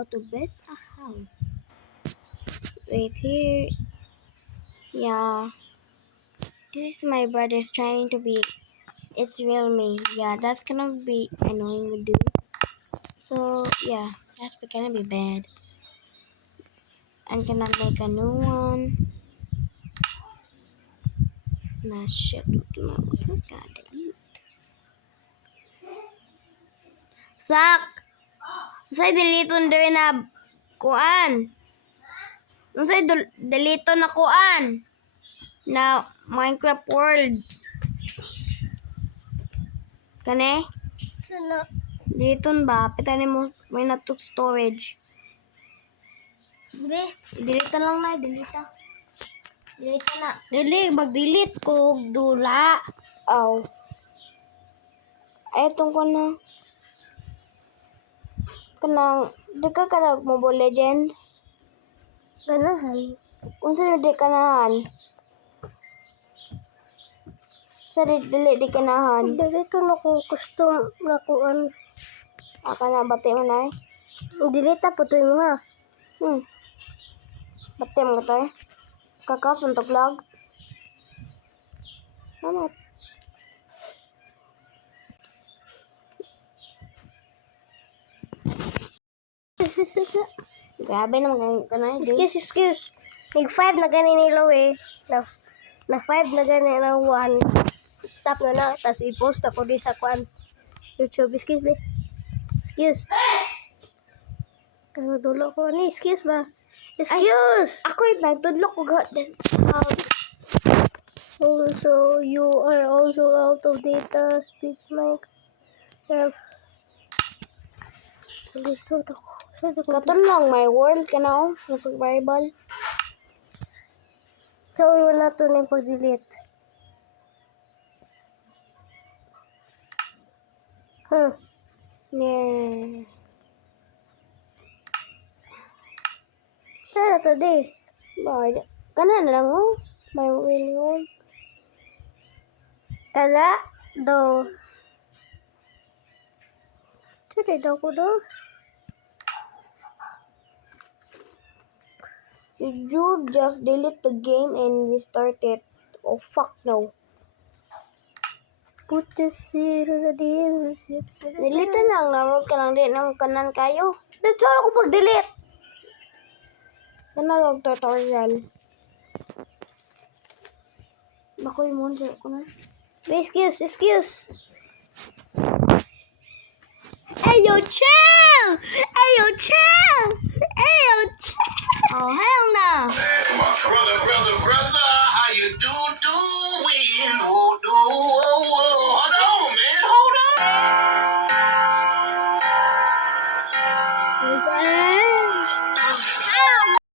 how to build a house. Wait here. Yeah. This is my brother's trying to be. It's real me. Yeah, that's gonna be annoying to do. So yeah, that's gonna be bad. I'm gonna make a new one. Nah shit. Gotta eat. Sak! Unsay diliton diri na kuan? Unsay diliton na kuan? Na Minecraft world. Kane? Sana. Diliton ba? Pitani mo may natok storage. Be. Delete lang na, delete. Delete na. Dili, mag-delete ko. Dula. Aw. Ay, itong ko na. Kanang, di ka kanang Mobile Legends? Ganahan. Kung saan di kanahan? Sa di kanahan? Dili ko na kung custom na kuan. Aka na, bati mo na eh. Delete po to mo ha. Bati mo ka tayo. Kakas mo vlog. Salamat. Grabe naman kanay. Excuse. Nag 5 na gani ni Loe. Na 5 na gani na 1. Stop na. Tapos i-post ako di sa kuan. YouTube. Excuse me. Excuse. Kaya dulo ko ni. Excuse ba? Excuse! Ako'y nagtudlok ko ga. Also, you are also out of data. Speech mic. Katon lang, my world ka na oh. Na survival. So, wala to na yung pag-delete. Yeah. Saan na to di? Bakit? Kana na lang oh. My world. Kala? Do. Saan daw ko do? Did you just delete the game and restart it? Oh fuck no. Put the zero na di. Delete lang naman ka lang din ng kanan kayo. Dito ako pag-delete. Kanag tutorial. Bakoy mo sa ko na. Excuse. Ayo chill. Oh hell no. My brother, how you doing? Hold on, man, hold on. Yes,